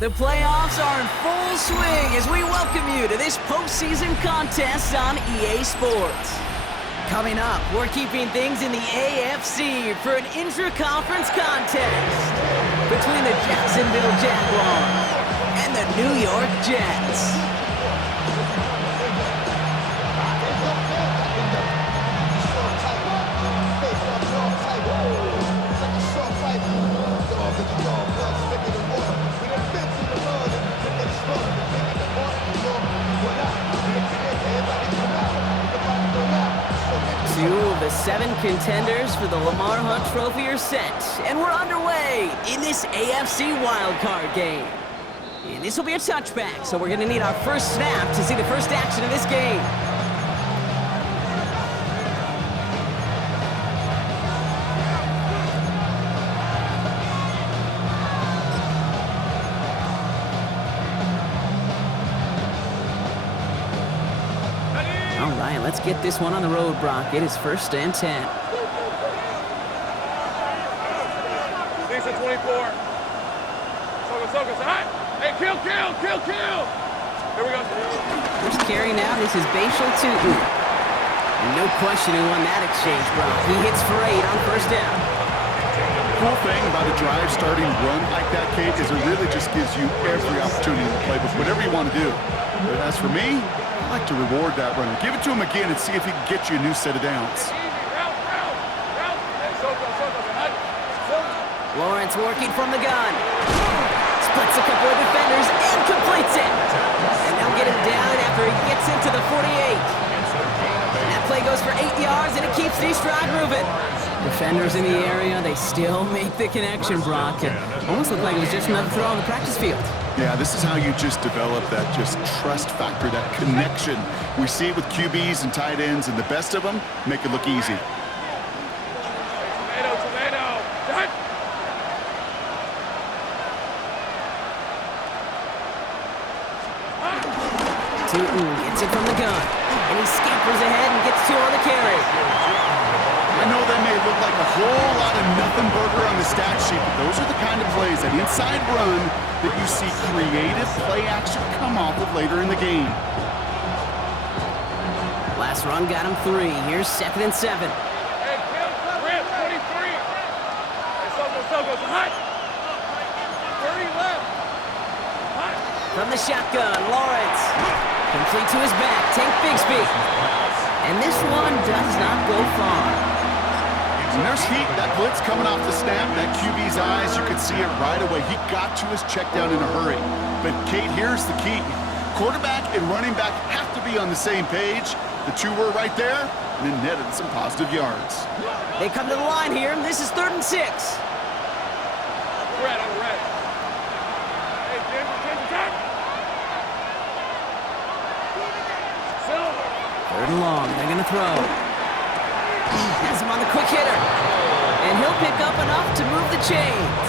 The playoffs are in full swing as we welcome you to this postseason contest on EA Sports. Coming up, we're keeping things in the AFC for an intra-conference contest between the Jacksonville Jaguars and the New York Jets. Two of the 7 contenders for the Lamar Hunt Trophy are set, and we're underway in this AFC wildcard game. And this will be a touchback, so we're going to need our first snap to see the first action of this game. All right, let's get this one on the road, Brock. It is 1st and 10. Decent 24. Soka, hot. Hey, kill. Here we go. First carry now, this is Bashal Tutu. And no question who won that exchange, Brock. He hits for 8 on 1st down. The cool thing about a drive starting run like that, Kate, is it really just gives you every opportunity in the playbook, whatever you want to do. But as for me, I like to reward that runner. Give it to him again and see if he can get you a new set of downs. Lawrence working from the gun. Splits a couple of defenders and completes it. And they'll get him down after he gets into the 48. That play goes for 8 yards, and it keeps these drive moving. Defenders in the area, they still make the connection, Brock. It almost looked like it was just another throw on the practice field. Yeah, this is how you just develop that just trust factor, that connection. We see it with QBs and tight ends, and the best of them make it look easy. Tomato. Tootin gets it from the gun, and he scampers ahead and gets 2 on the carry. I know that may look like a whole lot of nothing burger on the stat sheet, but those are the kind of plays, that inside run, that you see creative play action come off of later in the game. Last run got him 3. Here's 2nd and 7. Hey, Kim, Rip, 23. Hey, Soko, hot. 30 left. Hot. From the shotgun, Lawrence. Complete to his back, Tank Bigsby. And this one does not go far. And there's heat. That blitz coming off the snap, that QB's eyes, you could see it right away. He got to his check down in a hurry. But, Kate, here's the key. Quarterback and running back have to be on the same page. The 2 were right there, and it netted some positive yards. They come to the line here, and this is 3rd and 6. Red. Hey, Jim, attack. Silver. 3rd and long, they're going to throw. Has him on the quick hitter. And he'll pick up enough to move the chains.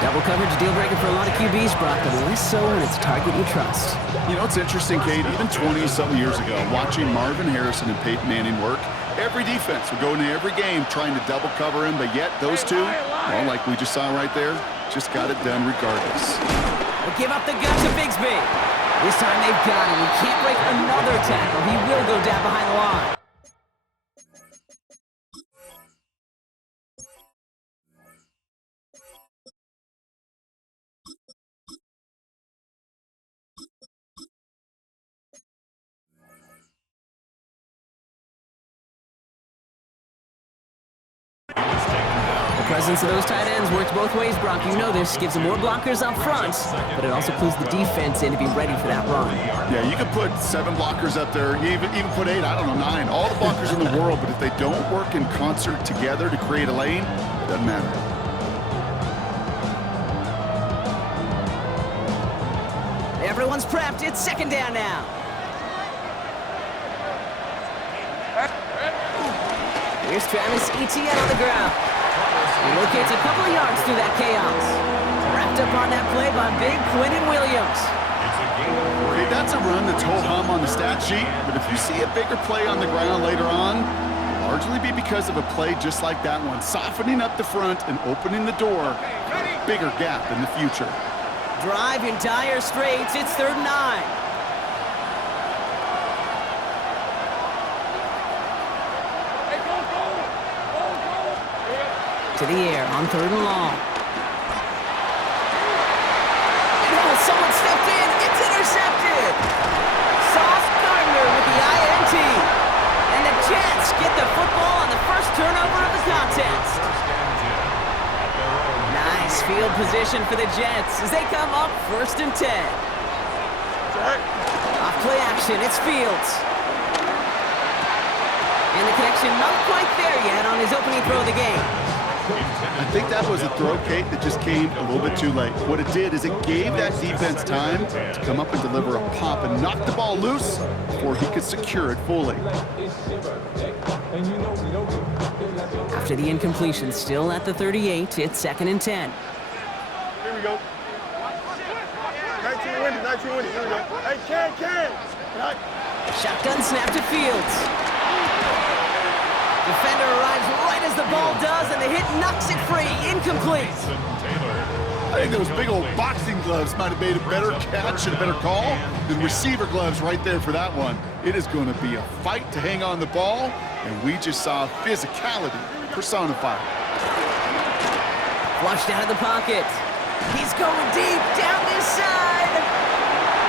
Double coverage deal breaker for a lot of QBs, Brock, but less so when it's a target you trust. You know, it's interesting, Kate, even 20-something years ago, watching Marvin Harrison and Peyton Manning work, every defense would go into every game trying to double cover him, but yet those 2, well, like we just saw right there, just got it done regardless. They'll give up the gun to Bigsby. This time they've got him. He can't break another tackle. He will go down behind the line. The presence of those tight ends works both ways, Brock. You know this. Gives them more blockers up front, but it also pulls the defense in to be ready for that run. Yeah, you could put 7 blockers up there, even put 8, I don't know, 9. All the blockers in the world, but if they don't work in concert together to create a lane, it doesn't matter. Everyone's prepped. It's 2nd down now. Here's Travis Etienne on the ground. He locates a couple of yards through that chaos. Wrapped up on that play by big Quinton Williams. Okay, that's a run that's ho-hum on the stat sheet, but if you see a bigger play on the ground later on, it'll largely be because of a play just like that one, softening up the front and opening the door for a bigger gap in the future. Drive in dire straits. It's 3rd and 9. To the air on 3rd and long. And someone stepped in. It's intercepted. Sauce Gardner with the INT. And the Jets get the football on the first turnover of the contest. Nice field position for the Jets as they come up 1st and 10. Off play action, it's Fields. And the connection not quite there yet on his opening throw of the game. I think that was a throw, Kate, that just came a little bit too late. What it did is it gave that defense time to come up and deliver a pop and knock the ball loose before he could secure it fully. After the incompletion, still at the 38, it's 2nd and 10. Here we go. 19 windy. Here we go. Hey, Ken. Shotgun snap to Fields. Defender arrives right as the ball does, and the hit knocks it free. Incomplete. I think those big old boxing gloves might have made a better catch and a better call than receiver gloves right there for that one. It is going to be a fight to hang on the ball, and we just saw physicality personified. Flushed out of the pocket. He's going deep down this side.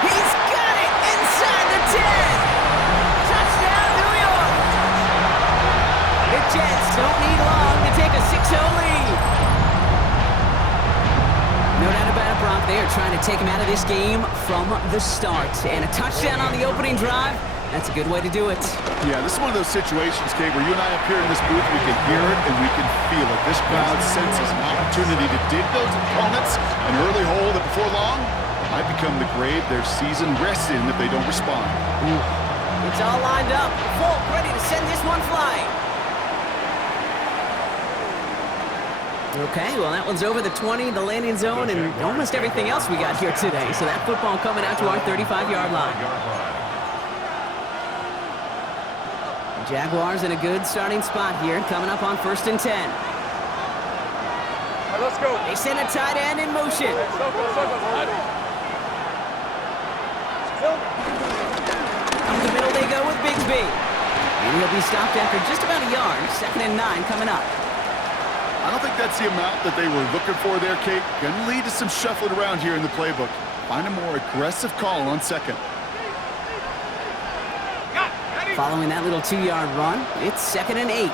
He's got it inside the 10. Touchdown, New York. The Jets don't need long to take a 6-0 lead. No doubt about it, Brock. They are trying to take him out of this game from the start. And a touchdown on the opening drive, that's a good way to do it. Yeah, this is one of those situations, Kate, where you and I up here in this booth, we can hear it and we can feel it. This crowd senses an opportunity to dig those opponents an early hole that before long might become the grave their season rests in if they don't respond. It's all lined up. Folk ready to send this one flying. Okay, well, that one's over the 20, the landing zone, and almost everything else we got here today. So that football coming out to our 35-yard line. The Jaguars in a good starting spot here, coming up on 1st and 10. All right, let's go. They send a tight end in motion. Up the middle they go with Bigsby. And he'll be stopped after just about a yard. 2nd and 9 coming up. I don't think that's the amount that they were looking for there, Kate. Going to lead to some shuffling around here in the playbook. Find a more aggressive call on 2nd. Following that little 2-yard run, it's 2nd and 8.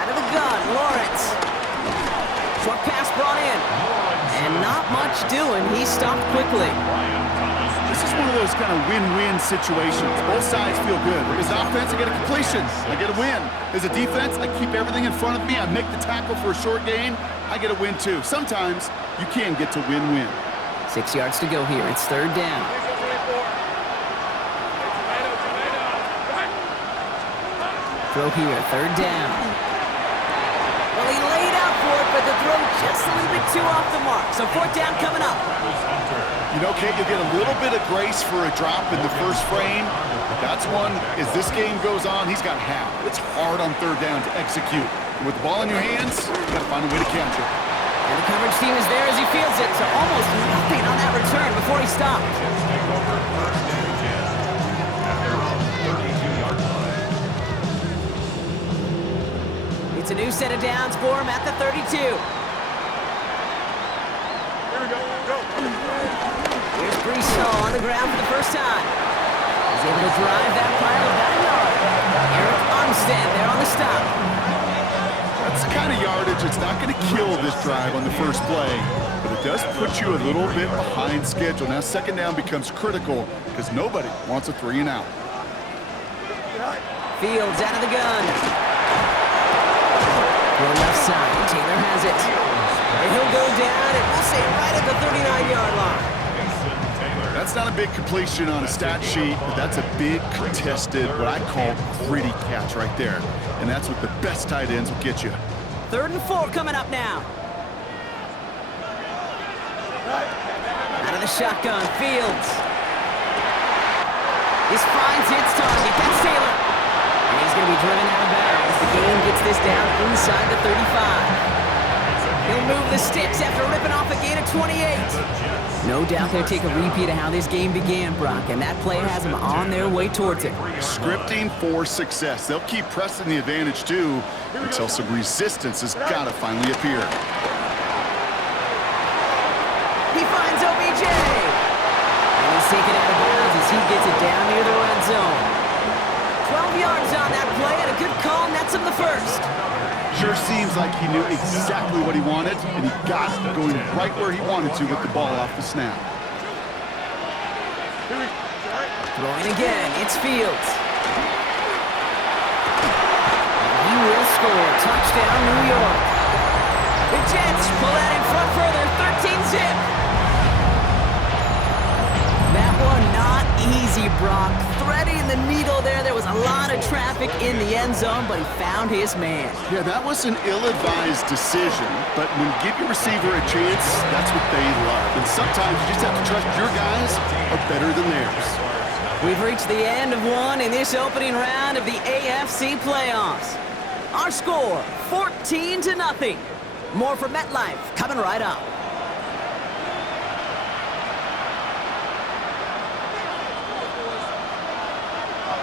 Out of the gun, Lawrence. Short pass brought in. And not much doing. He stopped quickly. This is one of those kind of win-win situations. Both sides feel good. As an offense, I get a completion. I get a win. As a defense, I keep everything in front of me. I make the tackle for a short gain. I get a win, too. Sometimes you can get to win-win. 6 yards to go here. It's 3rd down. Throw here, 3rd down. Well, he laid out for it, but the throw just a little bit too off the mark. So 4th down coming up. You know, Kate, you get a little bit of grace for a drop in the first frame. That's one, as this game goes on, he's got half. It's hard on 3rd down to execute. And with the ball in your hands, you got to find a way to catch it. And the coverage team is there as he fields it, so almost nothing on that return before he stopped. It's a new set of downs for him at the 32. Here we go. Go. Here's Brees on the ground for the first time. He's able to drive that pile about a yard. Eric Armstead there on the stop. That's the kind of yardage that's not going to kill this drive on the first play, but it does put you a little bit behind schedule. Now 2nd down becomes critical because nobody wants a 3 and out. Fields out of the gun. Go left side. Taylor has it. And he'll go down, and we'll say right at the 39-yard line. That's not a big completion on a stat sheet, but that's a big contested, what I call gritty catch right there. And that's what the best tight ends will get you. 3rd and 4 coming up now. Out of the shotgun, Fields. This finds its target. That's Taylor. And he's going to be driven out of bounds. The game gets this down inside the 35. He'll move the sticks after ripping off a gain of 28. No doubt they'll take a repeat of how this game began, Brock, and that play has them on their way towards it. Scripting for success. They'll keep pressing the advantage, too, until some resistance has got to finally appear. He finds OBJ. And he's taken out of bounds as he gets it down near the red zone. 12 yards on that play, and a good call nets him the first. Sure seems like he knew exactly what he wanted, and he got it going right where he wanted to with the ball off the snap. Throwing again, it's Fields. And he will score. Touchdown, New York. The Jets pull out in front further, 13-zip. That one not easy, Brock. Threading the needle there. There was a lot of traffic in the end zone, but he found his man. Yeah, that was an ill-advised decision, but when you give your receiver a chance, that's what they love. And sometimes you just have to trust your guys are better than theirs. We've reached the end of one in this opening round of the AFC playoffs. Our score, 14-0. More from MetLife coming right up.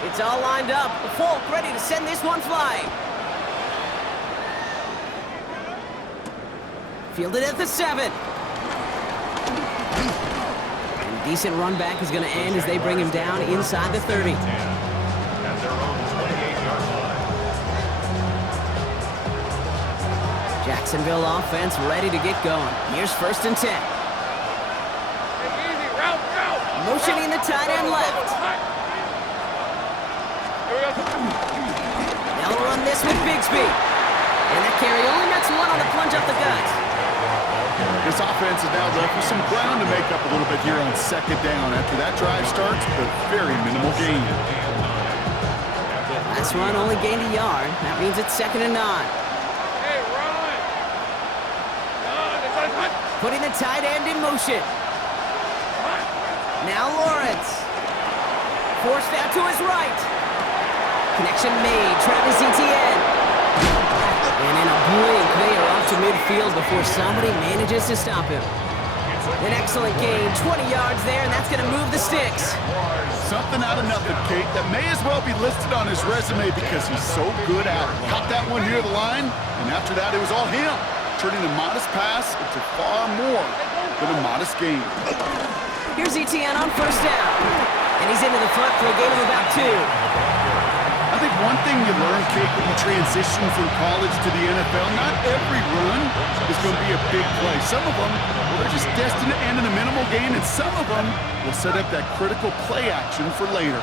It's all lined up. Folk ready to send this one flying. Fielded at the 7. And decent run back is going to end as they bring him down inside the 30. Jacksonville offense ready to get going. Here's 1st and 10. Motioning the tight end left. They'll run this with Bigsby. And that carry only nets one on the plunge up the gut. This offense is now left with some ground to make up a little bit here on 2nd down. After that drive starts, a very minimal gain. Pass run only gained a yard. That means it's 2nd and 9. Hey, run! Putting the tight end in motion. Now Lawrence. Forced out to his right. Connection made. Travis Etienne. And in a blink, they are off to midfield before somebody manages to stop him. An excellent gain. 20 yards there, and that's going to move the sticks. Something out of nothing, Kate, that may as well be listed on his resume because he's so good at it. Caught that one near the line, and after that, it was all him, turning a modest pass into far more than a modest gain. Here's Etienne on 1st down, and he's into the front for a gain of about 2. I think one thing you learn, Kate, when you transition from college to the NFL, not every run is going to be a big play. Some of them, well, they're just destined to end in a minimal gain, and some of them will set up that critical play action for later.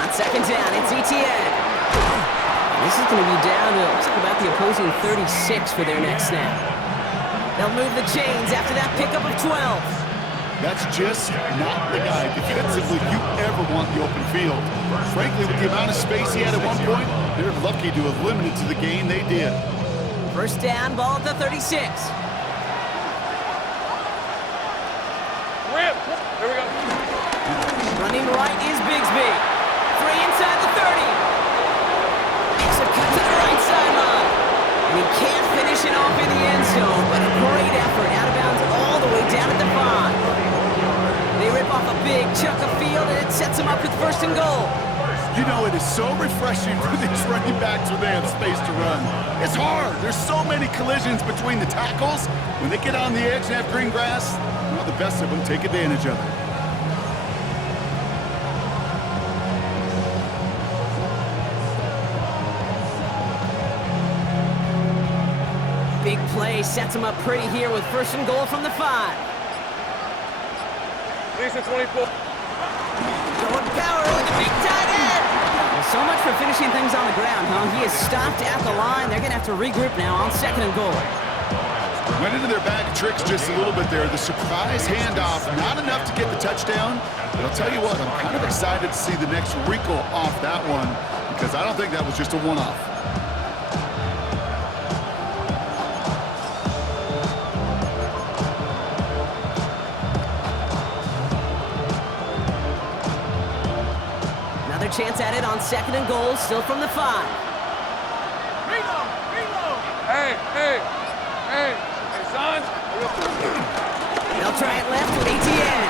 On 2nd down, it's Etienne. This is going to be down to about the opposing 36 for their next snap. They'll move the chains after that pickup of 12. That's just not the guy defensively you ever want in the open field. Frankly, with the amount of space he had at one point, they're lucky to have limited to the gain they did. 1st down, ball at the 36. Rip! Here we go. Running right is Bigsby. 3 inside the 30. Makes a cut to the right sideline. And he can't finish it off in the end zone, but a great effort out of bounds all the way down at the 5. They rip off a big chunk of field, and it sets them up with 1st and goal. You know, it is so refreshing for these running backs when they have space to run. It's hard. There's so many collisions between the tackles. When they get on the edge and have green grass, well, the best of them take advantage of it. Big play sets them up pretty here with 1st and goal from the 5. Lisa 24. Going power with a big tight end. Well, so much for finishing things on the ground, huh? He is stopped at the line. They're going to have to regroup now on 2nd and goal. Went into their bag of tricks just a little bit there. The surprise handoff, not enough to get the touchdown. But I'll tell you what, I'm kind of excited to see the next wrinkle off that one because I don't think that was just a one-off. Another chance at it on 2nd and goal, still from the 5. Reload! Reload! Hey, son! They'll try it left with Etienne.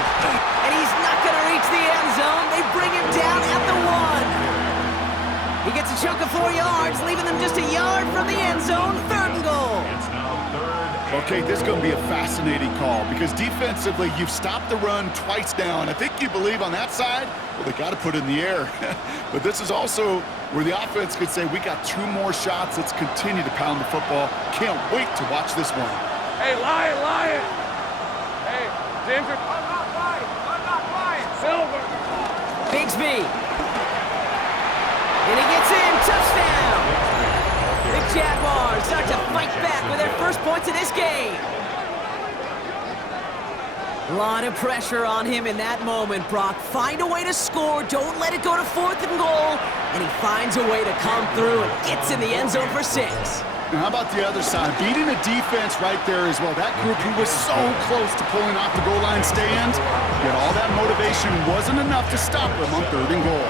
And he's not going to reach the end zone. They bring him down at the 1. He gets a chunk of 4 yards, leaving them just a yard from the end zone. 3rd and goal. Okay, this is going to be a fascinating call because defensively, you've stopped the run twice down. I think you believe on that side, well, they got to put it in the air. But this is also where the offense could say, we got 2 more shots. Let's continue to pound the football. Can't wait to watch this one. Hey, Lion! Hey, Ginger. I'm not lying. Silver. Bigsby. And he gets in. Touchdown. The Jaguars start to fight back with their first points of this game. A lot of pressure on him in that moment, Brock. Find a way to score. Don't let it go to 4th and goal. And he finds a way to come through and gets in the end zone for 6. Now, how about the other side? Beating the defense right there as well. That group who was so close to pulling off the goal line stand, yet all that motivation wasn't enough to stop them on 3rd and goal.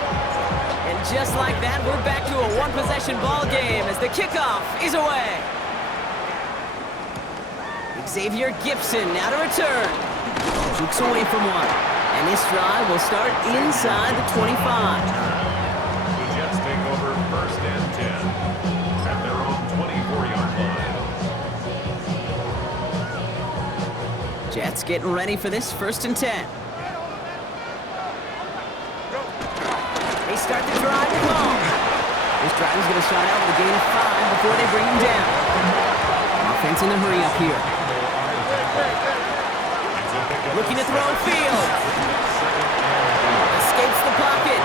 And just like that, we're back to a 1-possession ball game as the kickoff is away. Xavier Gibson now to return. Jukes away from one. And this drive will start inside the 25. The Jets take over 1st and 10 at their own 24-yard line. Jets getting ready for this 1st and 10. They start the drive at home. This drive is going to start out with a gain of 5 before they bring him down. Offense in a hurry up here. Looking to throw field. Escapes the pocket.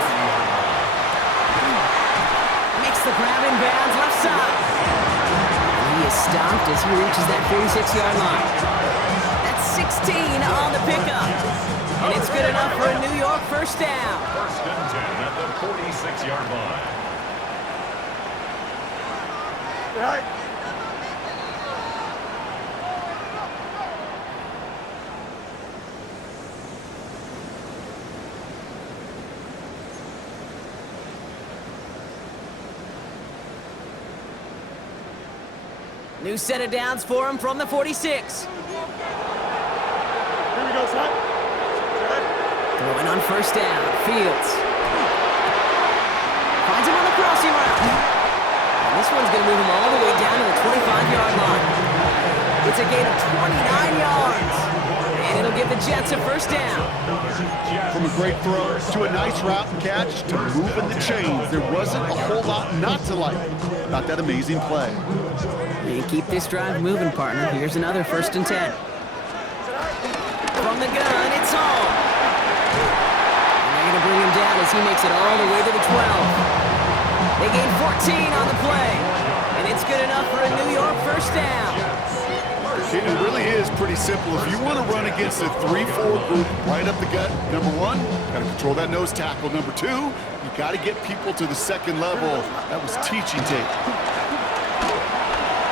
Makes the grab in bounds left side. And he is stopped as he reaches that 46-yard line. That's 16 on the pickup. And it's good enough for a New York first down. First and 10 at the 46-yard line. New set of downs for him from the 46. Throwing on first down, Fields. Finds him on the crossing route. And this one's going to move him all the way down to the 25-yard line. It's a gain of 29 yards. And it'll give the Jets a first down. From a great throw to a nice route and catch to moving the chains, there wasn't a whole lot not to like about that amazing play. You keep this drive moving, partner. Here's another first and 10. From the gun, it's home. And they're going to bring him down as he makes it all the way to the 12. They gain 14 on the play. And it's good enough for a New York first down. It really is pretty simple. If you want to run against a 3-4 group right up the gut, number one, got to control that nose tackle. Number two, you got to get people to the second level. That was teaching tape.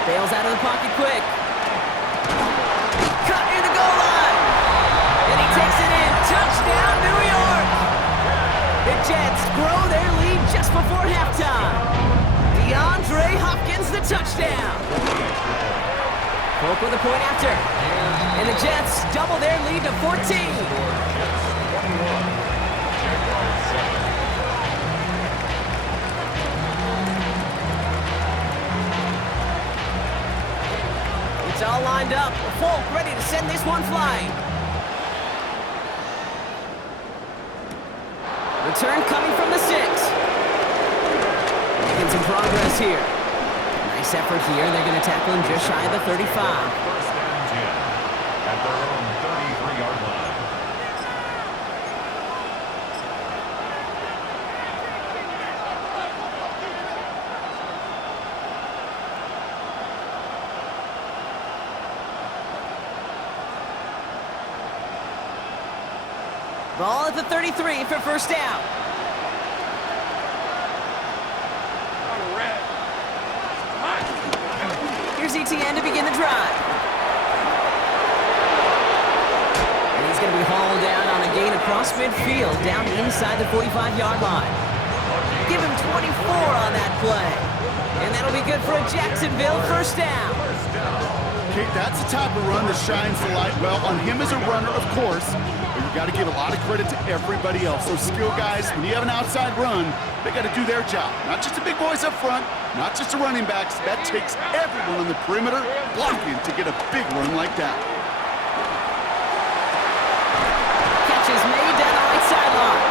Bails out of the pocket quick. Cut near the goal line. And he takes it in. Touchdown, New York. The Jets grow their lead just before halftime. DeAndre Hopkins, the touchdown. Polk with a point after. And the Jets double their lead to 14. It's all lined up. Polk ready to send this one flying. Return coming from the 6. Making some progress here. Nice effort here. They're going to tackle him just shy of the 35. First and 10 at their own 33-yard line. Ball at the 33 for first down. Here's ETN to begin the drive. And he's going to be hauled down on a gain across midfield, down inside the 45-yard line. Give him 24 on that play. And that'll be good for a Jacksonville first down. Okay, that's the type of run that shines the light well on him as a runner, of course. But you got to give a lot of credit to everybody else. Those skill guys, when you have an outside run, they got to do their job. Not just the big boys up front, not just the running backs. That takes everyone on the perimeter blocking to get a big run like that. Catch is made down the right sideline.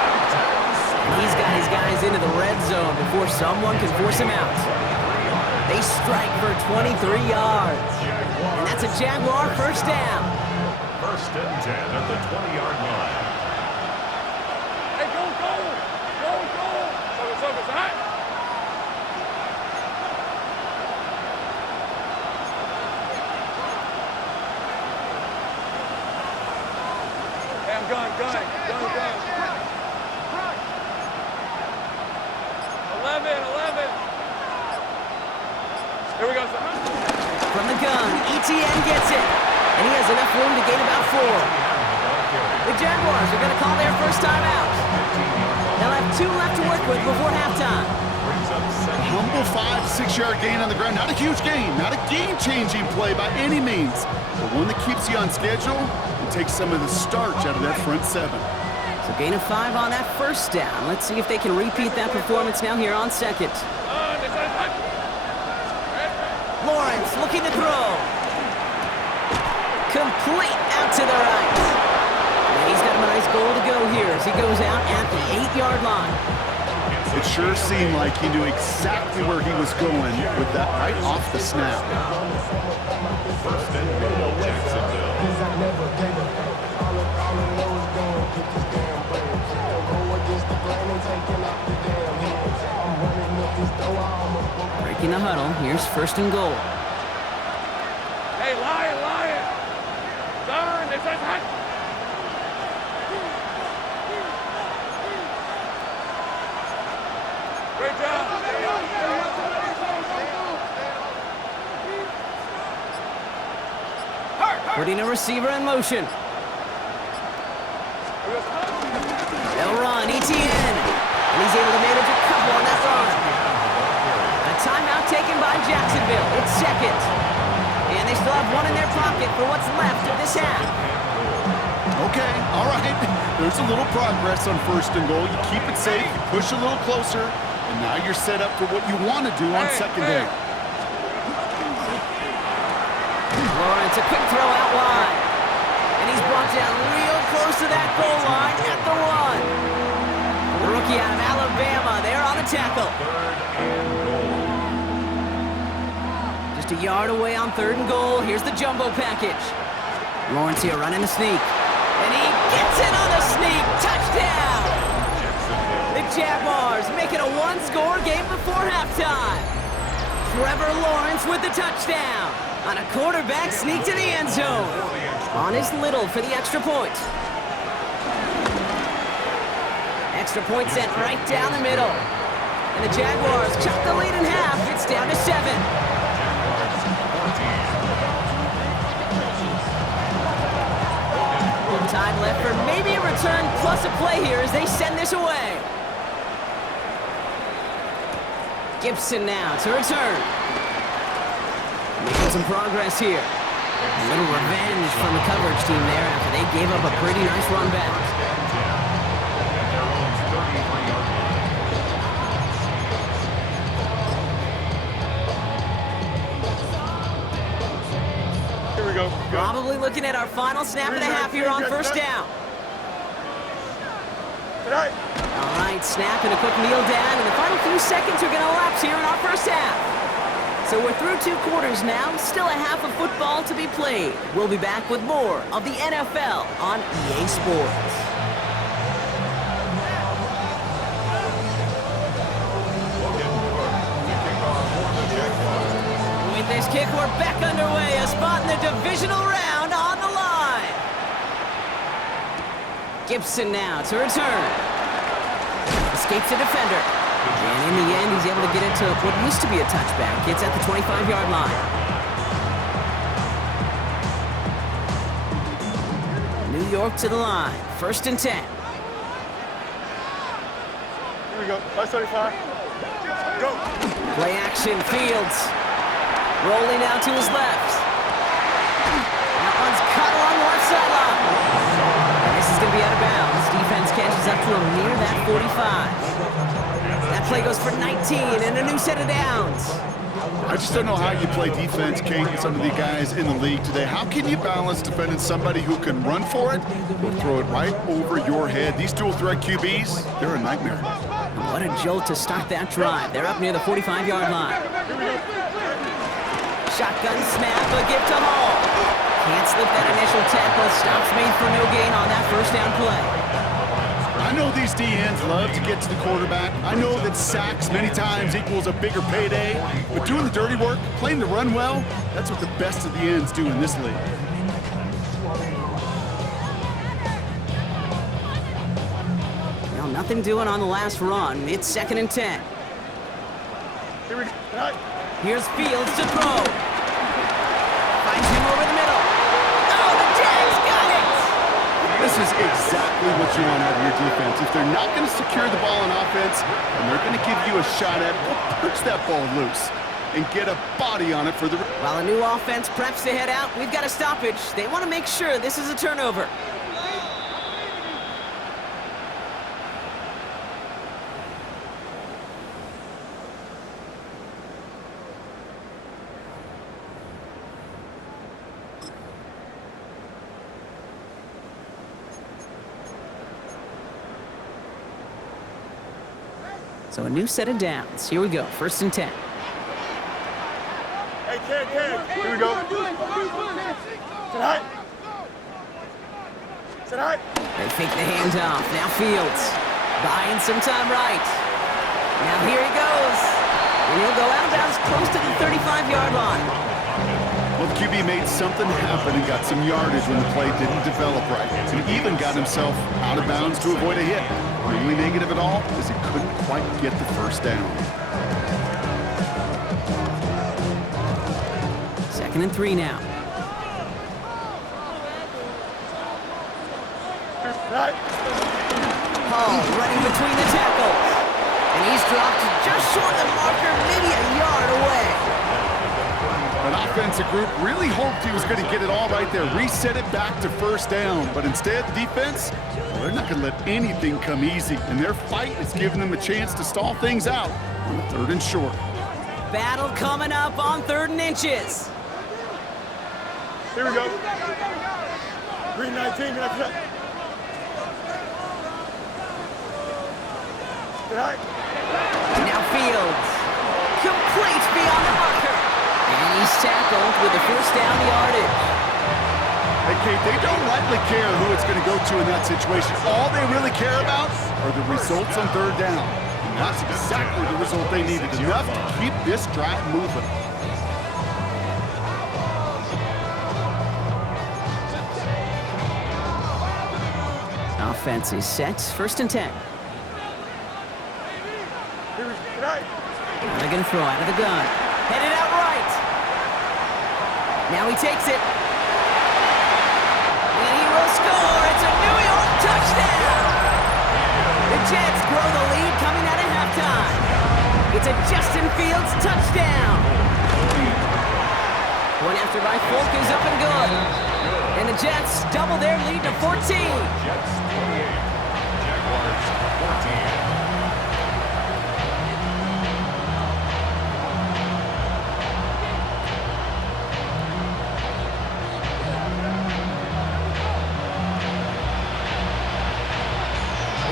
And he's got his guys into the red zone before someone can force him out. They strike for 23 yards. And that's a Jaguar first down. First and 10 at the 20-yard line. Hey, go, go! Go, go! It's hot. Hey, I'm gun. 11. Here we go, son. From the gun, ETN gets it. And he has enough room to gain about 4. The Jaguars are going to call their first time out. They'll have 2 left to work with before halftime. A humble 5-6-yard gain on the ground. Not a huge gain, not a game-changing play by any means, but one that keeps you on schedule and takes some of the starch out of that front 7. So gain of 5 on that first down. Let's see if they can repeat that performance now here on second. Lawrence looking to throw. Complete out to the right. And he's got a nice goal to go here as he goes out at the 8-yard line. It sure seemed like he knew exactly where he was going with that right off the snap. First and goal, Jacksonville. Breaking the huddle. Here's first and goal. Hey, Lion! Darn, it's hot. Putting a receiver in motion. They'll run, Etienne. And he's able to manage a couple on that run. A timeout taken by Jacksonville. It's second. And they still have one in their pocket for what's left of this half. Okay, all right. There's a little progress on 1st and goal. You keep it safe, you push a little closer, and now you're set up for what you want to do on 2nd down. Lawrence, a quick throw out wide. And he's brought down real close to that goal line at the 1. The rookie out of Alabama, they're on the tackle. 3rd and goal. Just a yard away on 3rd and goal. Here's the jumbo package. Lawrence here running the sneak. And he gets in on the sneak. Touchdown! The Jaguars make it a one-score game before halftime. Trevor Lawrence with the touchdown on a quarterback sneak to the end zone. On his Little for the extra point. Extra point sent right down the middle. And the Jaguars chop the lead in half. It's down to 7. Time left for maybe a return plus a play here as they send this away. Gibson now to return. Making some progress here. A little revenge from the coverage team there after they gave up a pretty nice run back. Here we go. Probably looking at our final snap of the half here on 1st down. All right, snap and a quick kneel down, and the final few seconds are going to elapse here in our 1st half. So we're through 2 quarters now, still a half of football to be played. We'll be back with more of the NFL on EA Sports. With this kick, we're back underway. A spot in the divisional round on the line. Gibson now to return. Escapes the defender. And in the end, he's able to get into what used to be a touchback. It's at the 25-yard line. New York to the line. 1st and 10. Here we go. Last 35. Go. Play action, Fields. Rolling out to his left. That one's caught along the left sideline. And this is going to be out of bounds. Defense catches up to him near that 45. That play goes for 19 and a new set of downs. I just don't know how you play defense, Kate, and some of the guys in the league today. How can you balance defending somebody who can run for it or throw it right over your head? These dual threat QBs, they're a nightmare. What a jolt to start that drive. They're up near the 45-yard line. Shotgun snap, a gift to Hall. Can't slip that initial tackle. Stops made for no gain on that 1st down play. I know these DNs love to get to the quarterback. I know that sacks many times equals a bigger payday, but doing the dirty work, playing the run well, that's what the best of the ends do in this league. Well, nothing doing on the last run. It's 2nd and 10. Here we go. Here's Fields to throw. Finds him over the middle. Oh, the Jags got it! This is exactly what you want out of your defense. If they're not going to secure the ball on offense, and they're going to give you a shot at it, well, punch that ball loose and get a body on it for the... While a new offense preps to head out, we've got a stoppage. They want to make sure this is a turnover. So a new set of downs. Here we go, 1st and 10. Hey, kid. Here we go. Sit high. They fake the handoff. Now Fields buying some time right. Now here he goes. And he'll go out of bounds close to the 35-yard line. Well, the QB made something happen and got some yardage when the play didn't develop right. And even got himself out of bounds to avoid a hit. The only negative at all is he couldn't quite get the 1st down. 2nd and 3 now. markers. Right. Hall running between the tackles. And he's dropped just short of the marker, maybe a yard away. An offensive group really hoped he was going to get it all right there, reset it back to first down. But instead, defense, well, they're not going to let anything come easy. And their fight is giving them a chance to stall things out on the 3rd and short. Battle coming up on 3rd and inches. Here we go. Green 19. Right. Now Fields. Complete beyond the marker. And he's tackled with the first down yardage. Hey, Kate, they don't likely care who it's going to go to in that situation. All they really care about are the results on 3rd down. And that's exactly the result they needed, enough to keep this drive moving. Offense is set. 1st and 10. They're going to throw out of the gun. Headed out right. Now he takes it. And he will score. It's a New York touchdown. The Jets grow the lead coming out of halftime. It's a Justin Fields touchdown. One after by Folk is up and good. And the Jets double their lead to 14. Jets 28, Jaguars 14.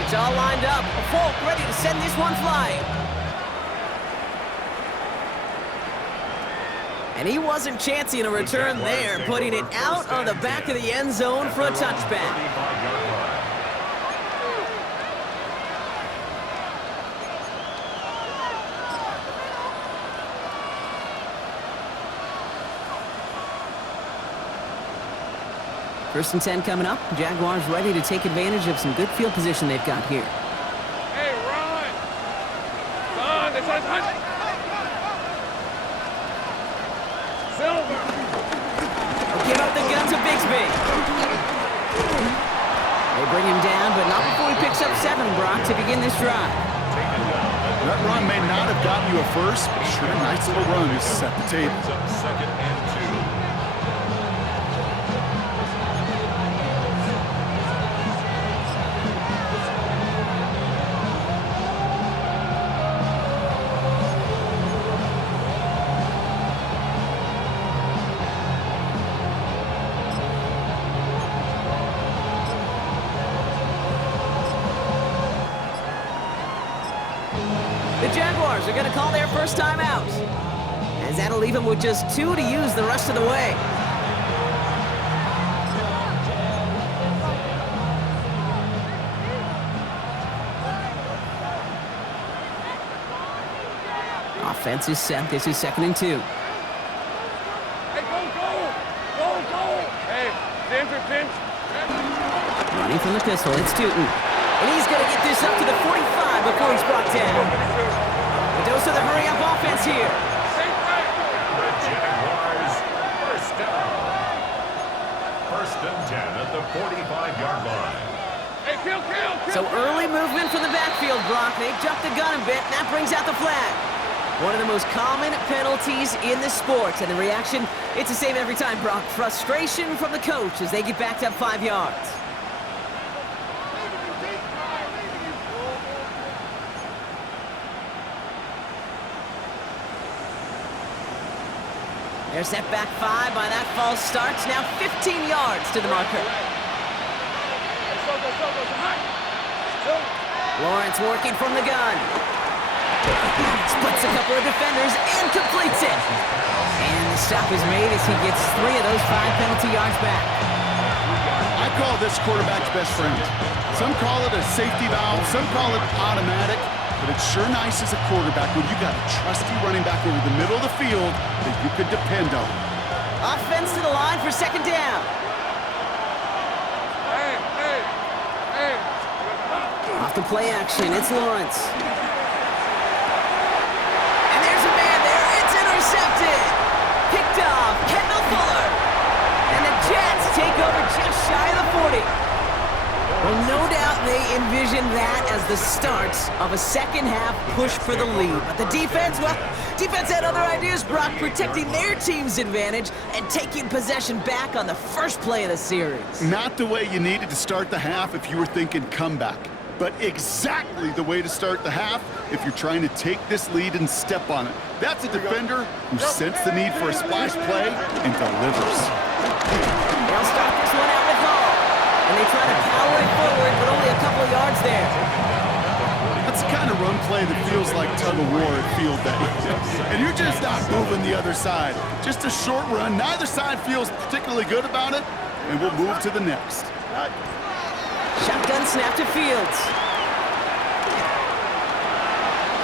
It's all lined up. Folk ready to send this one flying. And he wasn't chancing a return there, putting it out on the back of the end zone for a touchback. First and 10 coming up. Jaguars ready to take advantage of some good field position they've got here. Hey, run! Run! It's on touch! Silver! Give up the gun to Bigsby. They bring him down, but not before he picks up 7, Brock, to begin this drive. That run may not have gotten you a first, but sure a nice little run to set the table. 2nd and 2. The Jaguars are going to call their first time out, as that'll leave them with just 2 to use the rest of the way. Offense is set. This is 2nd and 2. Hey, go! Go, go! Hey, Denver pinch. Running from the pistol, it's Tootin. And he's going to get this up to the 45 before he's brought down. A dose of the hurry-up offense here. The Jaguars, first down. 1st and 10 at the 45-yard line. Hey, kill! So early movement from the backfield, Brock. They jumped the gun a bit, and that brings out the flag. One of the most common penalties in the sport. And the reaction, it's the same every time, Brock. Frustration from the coach as they get backed up 5 yards. They're set back 5 by that false start. Now 15 yards to the marker. Lawrence working from the gun. Splits a couple of defenders and completes it. And the stop is made as he gets 3 of those 5 penalty yards back. I call this quarterback's best friend. Some call it a safety valve, some call it automatic, but it's sure nice as a quarterback when you got a trusty running back over the middle of the field that you could depend on. Offense to the line for 2nd down. Hey! Off the play action, it's Lawrence. And there's a man there. It's intercepted. Picked off, Kendall Fuller. And the Jets take over just shy of the 40. Well, doubt they envisioned that as the start of a second-half push for the lead. But the defense, well, defense had other ideas, Brock, protecting their team's advantage and taking possession back on the first play of the series. Not the way you needed to start the half if you were thinking comeback, but exactly the way to start the half if you're trying to take this lead and step on it. That's a defender who sensed the need for a splash play and delivers. They'll start this one out with Hall. And they try to power it forward, but only a couple of yards there. That's the kind of run play that feels like tug-of-war at field day. And you're just not moving the other side. Just a short run. Neither side feels particularly good about it, and we'll move to the next. Shotgun snap to Fields.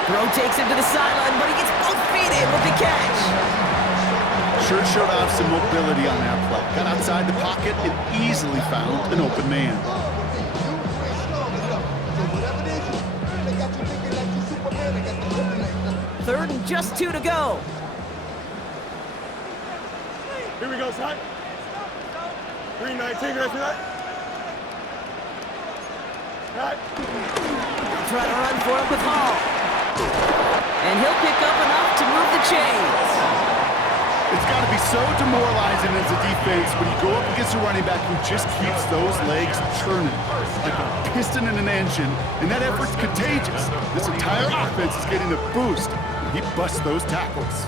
Throw takes him to the sideline, but he gets both feet in with the catch. Sure showed off some mobility on that play. Got outside the pocket and easily found an open man. Third and just 2 to go. Here we go, son. 319, that's right. Right. Try to run for it with Hall. And he'll pick up enough to move the chains. It's got to be so demoralizing as a defense when you go up against a running back who just keeps those legs churning like a piston in an engine, and that effort's contagious. This entire offense is getting a boost when he busts those tackles.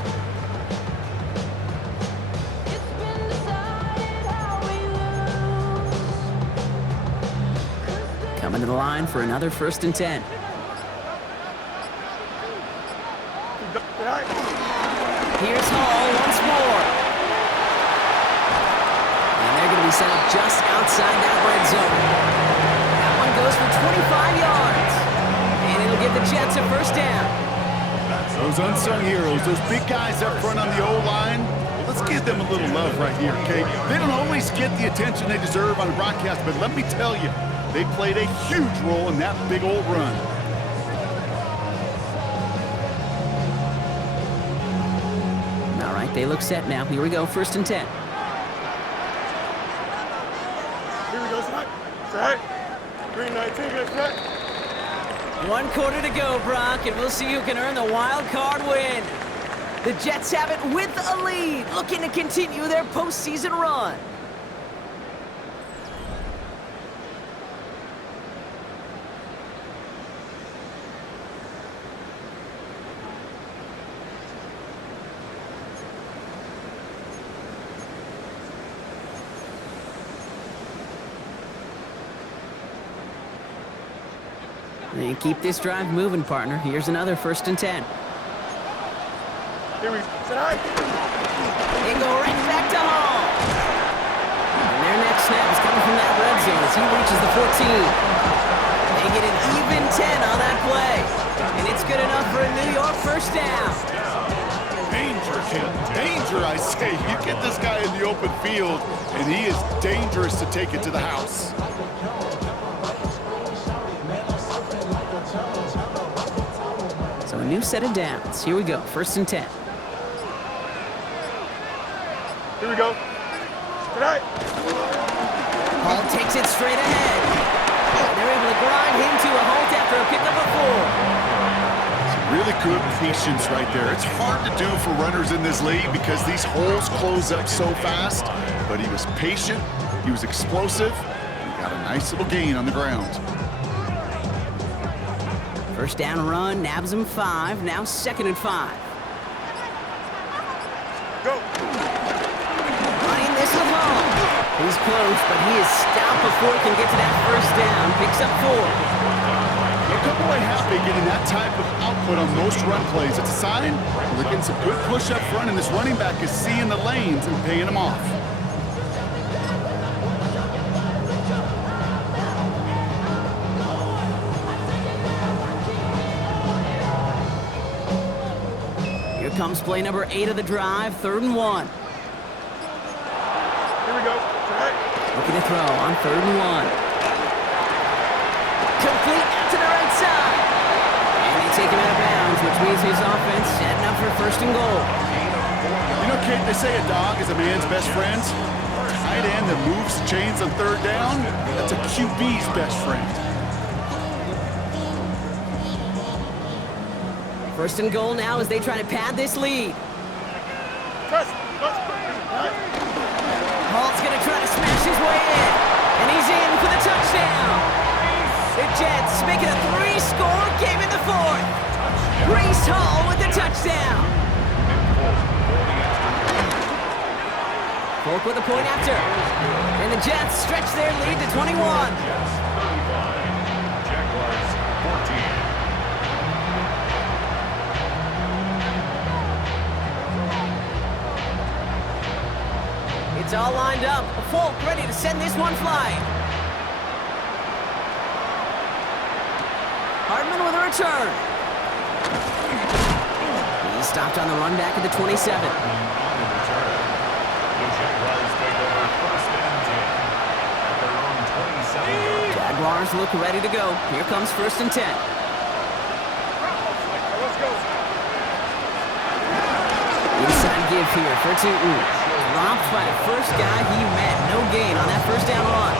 Coming to the line for another 1st and 10. Here's Hall once more. And they're going to be set up just outside that red zone. That one goes for 25 yards. And it'll give the Jets a 1st down. Those unsung heroes, those big guys up front on the O-line, well, let's give them a little love right here, okay? They don't always get the attention they deserve on the broadcast, but let me tell you, they played a huge role in that big old run. All right, they look set now. Here we go, 1st and 10. Here we go, son. Set. 319, that's right. 1 quarter to go, Brock, and we'll see who can earn the wild card win. The Jets have it with a lead, looking to continue their postseason run. And keep this drive moving, partner. Here's another 1st and 10. Here we set. They go right back to Hall. And their next snap is coming from that red zone as he reaches the 14. They get an even 10 on that play. And it's good enough for a New York 1st down. Danger, kid. Danger, I say. You get this guy in the open field, and he is dangerous to take it to the house. So a new set of downs. Here we go, 1st and 10. Here we go. Tonight. Hall takes it straight ahead. They're able to grind him to a halt after a pickup of 4. Really good patience right there. It's hard to do for runners in this league because these holes close up so fast, but he was patient, he was explosive, and he got a nice little gain on the ground. 1st down run, nabs him 5, now 2nd and 5. Go. Running this with Hall. He's close, but he is stopped before he can get to that 1st down. Picks up 4. They'll come away happy getting that type of output on most run plays. It's a sign they're getting some good push up front, and this running back is seeing the lanes and paying them off. Here comes play number 8 of the drive, 3rd and 1. Here we go. Tonight. Looking to throw on 3rd and 1. Complete out to the right side. And they take him out of bounds, which means his offense setting up for 1st and goal. You know, Kate, they say a dog is a man's best friend. Tight end that moves chains on 3rd down, that's a QB's best friend. First and goal now as they try to pad this lead. Hall's going to try to smash his way in. And he's in for the touchdown. The Jets make it a 3-score game in the fourth. Breece Hall with the touchdown. Folk with a point after. And the Jets stretch their lead to 21. Jets 35, Jaguars 14. It's all lined up. Folk ready to send this one flying. Hartman with a return. He's stopped on the run back at the 27. On the return, the Jaguars take over first and 10 at their own 27. Jaguars look ready to go. Here comes first and 10. Let's go. Inside give here for Tootin. Romped by the first guy he met. No gain on that first down run.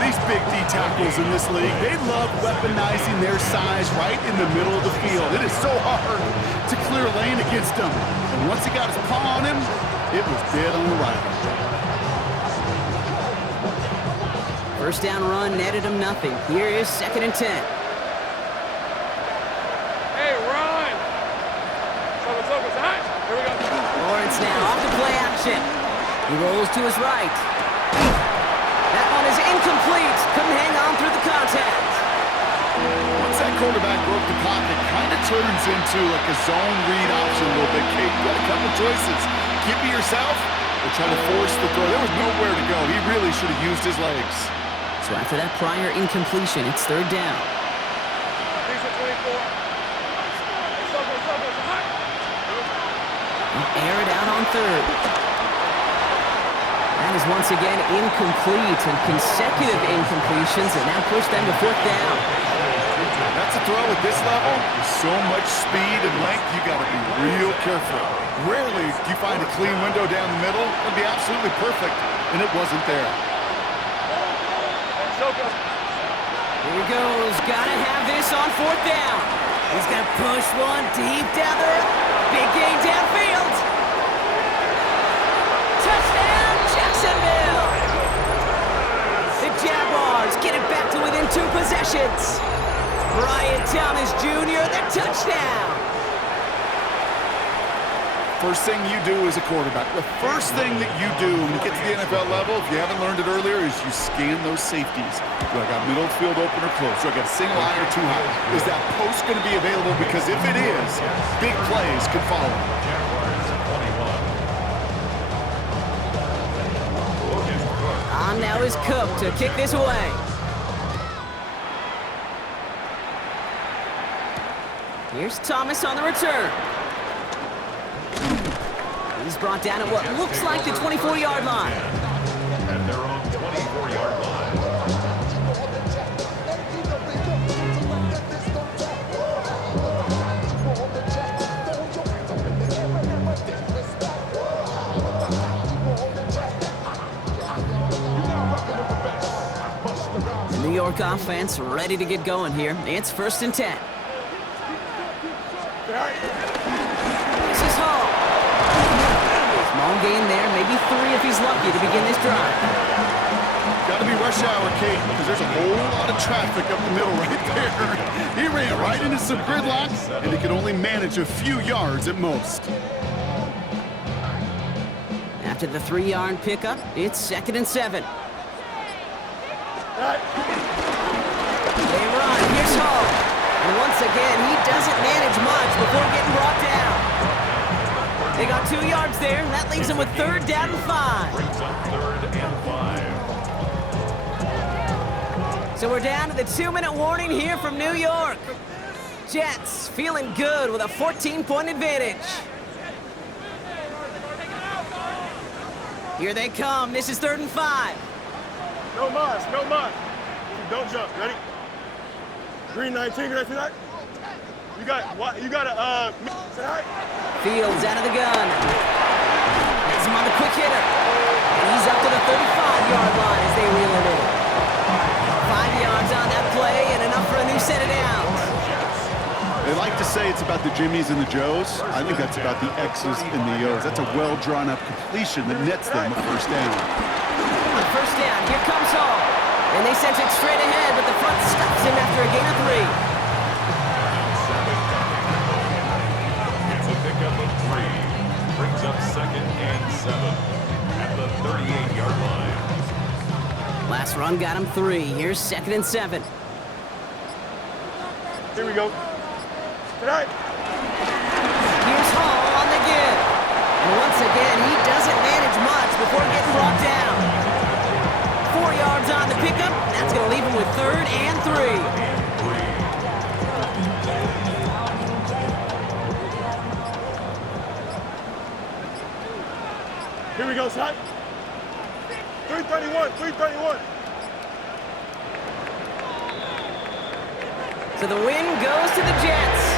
These big D tackles in this league, they love weaponizing their size right in the middle of the field. It is so hard to clear lane against them. And once he got his paw on him, it was dead on arrival. First down run netted him nothing. Here is second and 10. Hey, Ron. Focus, hot. Here we go. Lawrence now off the play action. He rolls to his right. That one is incomplete. Couldn't hang on through the contact. Once that quarterback broke the pocket, kind of turns into like a zone read option a little bit. Kate, you got a couple choices. Keep it yourself or try to force the throw. There was nowhere to go. He really should have used his legs. So after that prior incompletion, it's third down. These are 24. Focus, hot. Air it out on third. That is once again incomplete, and consecutive incompletions that now push them to fourth down. That's a throw at this level. With so much speed and length, you got to be real careful. Rarely do you find a clean window down the middle. It would be absolutely perfect, and it wasn't there. Here he goes. Gotta have this on fourth down. He's gonna push one deep down the road. Big gain downfield. Touchdown, Jacksonville. The Jaguars get it back to within 2 possessions. Brian Thomas Jr., the touchdown. First thing you do as a quarterback, the first thing that you do when you get to the NFL level, if you haven't learned it earlier, is you scan those safeties. Do I got middle field open or close? Do I got a single eye or two high? Is that post going to be available? Because if it is, big plays could follow. Jaguars 21. On now is Cook to kick this away. Here's Thomas on the return. He's brought down at what looks like the 24-yard line. At their own 24-yard line. The New York offense ready to get going here. It's first and 10. This is Hall. Small gain there, maybe 3 if he's lucky to begin this drive. Got to be rush hour, Kate, because there's a whole lot of traffic up the middle right there. He ran right into some gridlock, and he could only manage a few yards at most. After the 3-yard pickup, it's second and 7. They run. Here's Hall. And once again, he doesn't manage much before getting brought down. They got 2 yards there, and that leaves them with third down and 5. Brings up third and 5. So we're down to the 2-minute warning here from New York. Jets feeling good with a 14-point advantage. Here they come. This is third and 5. No mas. Don't jump. Ready? Green 19, you that? You got say hi. Fields out of the gun. Has him on the quick hitter. And he's up to the 35-yard line as they reel him in. 5 yards on that play and enough for a new set of downs. They like to say it's about the Jimmies and the Joes. I think that's about the X's and the O's. That's a well-drawn-up completion that nets them a first down. On first down, here comes Hall. And they sent it straight ahead, but the front stops him after a gain of 3. It's a pickup of 3. Brings up 2nd and 7 at the 38-yard line. Last run got him 3. Here's 2nd and 7. Here we go. Tonight. Here's Hall on the give. And once again, he doesn't manage much before getting brought down. 4 yards on the pickup. That's going to leave him with 3rd and 3. Here we go, son. 331, 331. So the win goes to the Jets.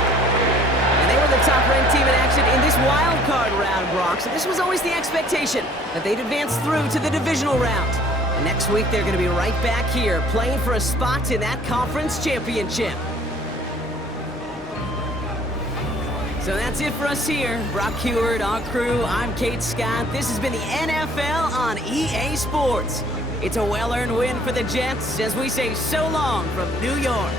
And they were the top-ranked team in action in this wild card round, Brock. So this was always the expectation that they'd advance through to the divisional round. And next week, they're going to be right back here playing for a spot in that conference championship. So that's it for us here. Brock Heward, our crew, I'm Kate Scott. This has been the NFL on EA Sports. It's a well-earned win for the Jets as we say so long from New York.